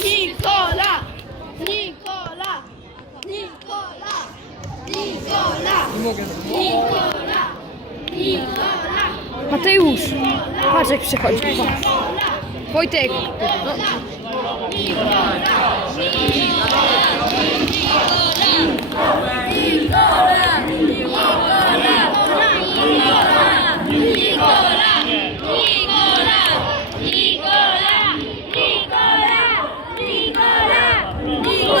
Nikola! Nikola! Nikola! Nikola! Nikola! Nikola! Patrz jak Nikola! przychodzisz. Nikola! Nikola! Nikola! Nikola! Nikola! Nikola!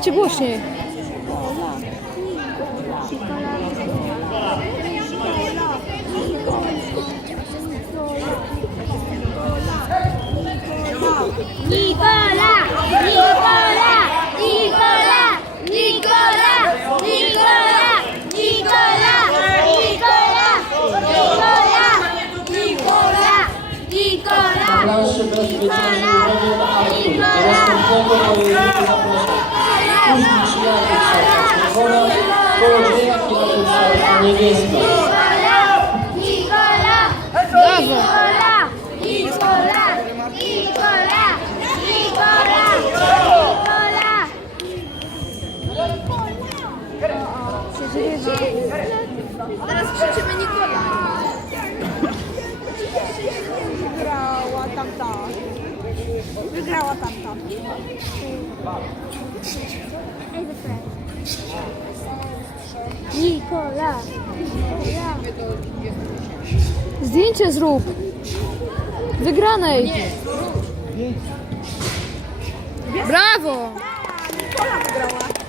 Dawajcie głośniej. Nicola! Nicola! Nicola! Nicola! Nicola! Nicola! Nicola! Nicola! Nicola! Na planszy bez wyciążenia niebieska. Nikola! Nikola! Nikola! Nikola! Nikola! Nikola! Teraz krzyczymy Nikola! Wygrała tamta. Wygrała tamta. Ej, Kola. Zdjęcie zrób. Wygranej. Nie, Brawo! Nikola wygrała.